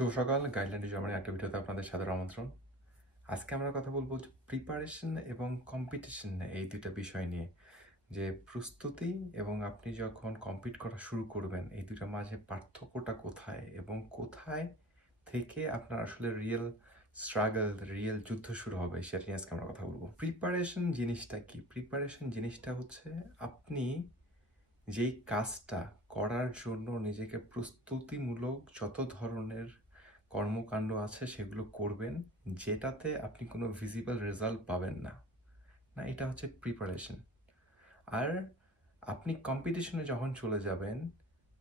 শুভ সকাল। Guideline Germany একটা ভিডিওতে আপনাদের সাদর আমন্ত্রণ। আজকে আমরা কথা বলবো যে প্রিপারেশন এবং কম্পিটিশন এই দুইটা বিষয় নিয়ে। যে প্রস্তুতি এবং আপনি যখন কম্পিট করা শুরু করবেন এই দুইটার মাঝে পার্থক্যটা কোথায় এবং কোথায় থেকে আপনার আসলে রিয়েল স্ট্রাগল, রিয়েল যুদ্ধ শুরু হবে সেটা নিয়ে আজকে আমরা কথা বলবো। প্রিপারেশন জিনিসটা কি? প্রিপারেশন জিনিসটা হচ্ছে আপনি যেই কাজটা করার জন্য নিজেকে প্রস্তুতিমূলক যত ধরনের কর্মকাণ্ড আছে সেগুলো করবেন, যেটাতে আপনি কোনো ভিজিবল রেজাল্ট পাবেন না। না, এটা হচ্ছে প্রিপারেশন। আর আপনি কম্পিটিশনে যখন চলে যাবেন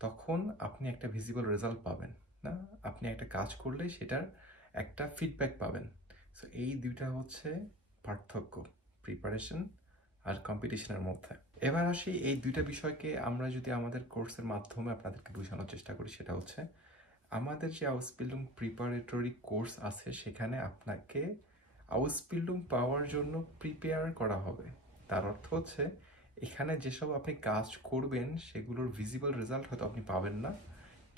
তখন আপনি একটা ভিজিবল রেজাল্ট পাবেন। না, আপনি একটা কাজ করলে সেটার একটা ফিডব্যাক পাবেন। সো এই দুইটা হচ্ছে পার্থক্য প্রিপারেশন আর কম্পিটিশনের মধ্যে। এবার আসি এই দুইটা বিষয়কে আমরা যদি আমাদের কোর্সের মাধ্যমে আপনাদেরকে বোঝানোর চেষ্টা করি, সেটা হচ্ছে আমাদের যে আউসবিল্ডিং প্রিপারেটরি কোর্স আছে সেখানে আপনাকে আউসবিল্ডিং পাওয়ার জন্য প্রিপেয়ার করা হবে। তার অর্থ হচ্ছে এখানে যেসব আপনি কাজ করবেন সেগুলোর ভিজিবল রেজাল্ট হয়তো আপনি পাবেন না,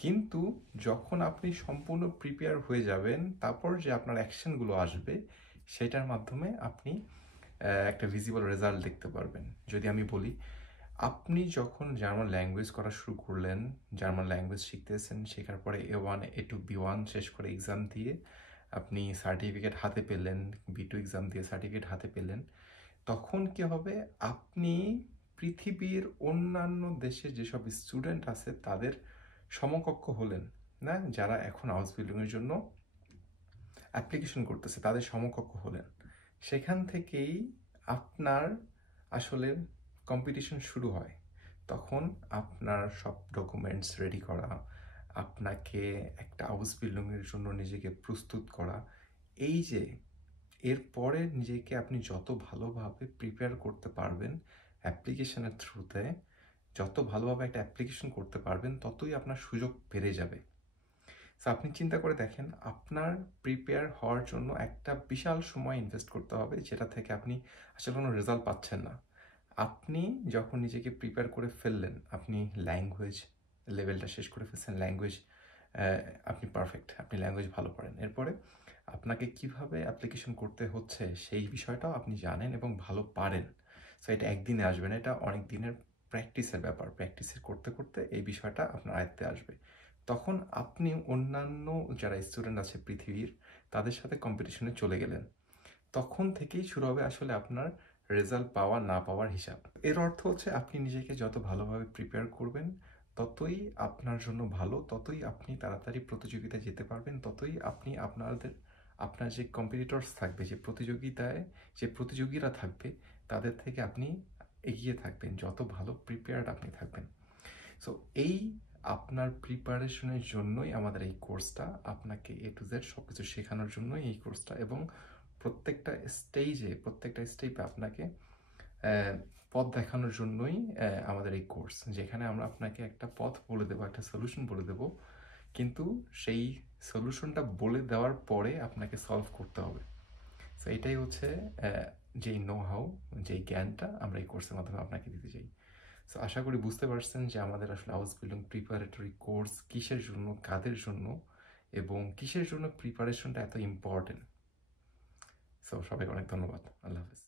কিন্তু যখন আপনি সম্পূর্ণ প্রিপেয়ার হয়ে যাবেন তারপর যে আপনার অ্যাকশনগুলো আসবে সেটার মাধ্যমে আপনি একটা ভিজিবল রেজাল্ট দেখতে পারবেন। যদি আমি বলি, আপনি যখন জার্মান ল্যাঙ্গুয়েজ করা শুরু করলেন, জার্মান ল্যাঙ্গুয়েজ শিখতেছেন, শেখার পরে A1 A2 B1 শেষ করে এক্সাম দিয়ে আপনি সার্টিফিকেট হাতে পেলেন, B2 এক্সাম দিয়ে সার্টিফিকেট হাতে পেলেন, তখন কি হবে? আপনি পৃথিবীর অন্যান্য দেশে যেসব স্টুডেন্ট আছে তাদের সমকক্ষ হলেন। না, যারা এখন হাউস বিল্ডিংয়ের জন্য অ্যাপ্লিকেশন করতেছে তাদের সমকক্ষ হলেন। সেখান থেকেই আপনার আসলে কম্পিটিশন শুরু হয়। তখন আপনার সব ডকুমেন্টস রেডি করা, আপনাকে একটা হাউস বিল্ডিংয়ের জন্য নিজেকে প্রস্তুত করা, এই যে এরপরে নিজেকে আপনি যত ভালোভাবে প্রিপেয়ার করতে পারবেন অ্যাপ্লিকেশনের থ্রুতে, যত ভালোভাবে একটা অ্যাপ্লিকেশন করতে পারবেন ততই আপনার সুযোগ বেড়ে যাবে। সো আপনি চিন্তা করে দেখেন, আপনার প্রিপেয়ার হওয়ার জন্য একটা বিশাল সময় ইনভেস্ট করতে হবে যেটা থেকে আপনি আসলে কোনো রেজাল্ট পাচ্ছেন না। আপনি যখন নিজেকে প্রিপেয়ার করে ফেললেন, আপনি ল্যাঙ্গুয়েজ লেভেলটা শেষ করে ফেলছেন, ল্যাঙ্গুয়েজ আপনি পারফেক্ট, আপনি ল্যাঙ্গুয়েজ ভালো পারেন। এরপরে আপনাকে কিভাবে অ্যাপ্লিকেশন করতে হচ্ছে সেই বিষয়টাও আপনি জানেন এবং ভালো পারেন। সো এটা একদিনে আসবে না, এটা অনেক দিনের প্র্যাকটিসের ব্যাপার। প্র্যাকটিসের করতে করতে এই বিষয়টা আপনার আয়ত্তে আসবে। তখন আপনি অন্যান্য যারা স্টুডেন্ট আছে পৃথিবীর তাদের সাথে কম্পিটিশনে চলে গেলেন। তখন থেকেই শুরু হবে আসলে আপনার রেজাল্ট পাওয়া না পাওয়ার হিসাব। এর অর্থ হচ্ছে আপনি নিজেকে যত ভালোভাবে প্রিপেয়ার করবেন ততই আপনার জন্য ভালো, ততই আপনি তাড়াতাড়ি প্রতিযোগিতায় যেতে পারবেন, ততই আপনি আপনার যে কম্পিটিটরস থাকবে, যে প্রতিযোগিতায় যে প্রতিযোগীরা থাকবে তাদের থেকে আপনি এগিয়ে থাকবেন যত ভালো প্রিপেয়ার্ড আপনি থাকবেন। সো এই আপনার প্রিপারেশনের জন্যই আমাদের এই কোর্সটা, আপনাকে A to Z সব কিছু শেখানোর জন্যই এই কোর্সটা, এবং প্রত্যেকটা স্টেপে আপনাকে পথ দেখানোর জন্যই আমাদের এই কোর্স, যেখানে আমরা আপনাকে একটা পথ বলে দেবো, একটা সলিউশন বলে দেবো, কিন্তু সেই সলিউশনটা বলে দেওয়ার পরে আপনাকে সলভ করতে হবে। সো এটাই হচ্ছে যেই নো হাউ, যেই জ্ঞানটা আমরা এই কোর্সের মাধ্যমে আপনাকে দিতে চাই। সো আশা করি বুঝতে পারছেন যে আমাদের আসলে হাউস বিল্ডিং প্রিপারেটরি কোর্স কিসের জন্য, কাদের জন্য, এবং কিসের জন্য প্রিপারেশনটা এত ইম্পর্টেন্ট। সো সবাইকে অনেক ধন্যবাদ। আল্লাহ হাফেজ।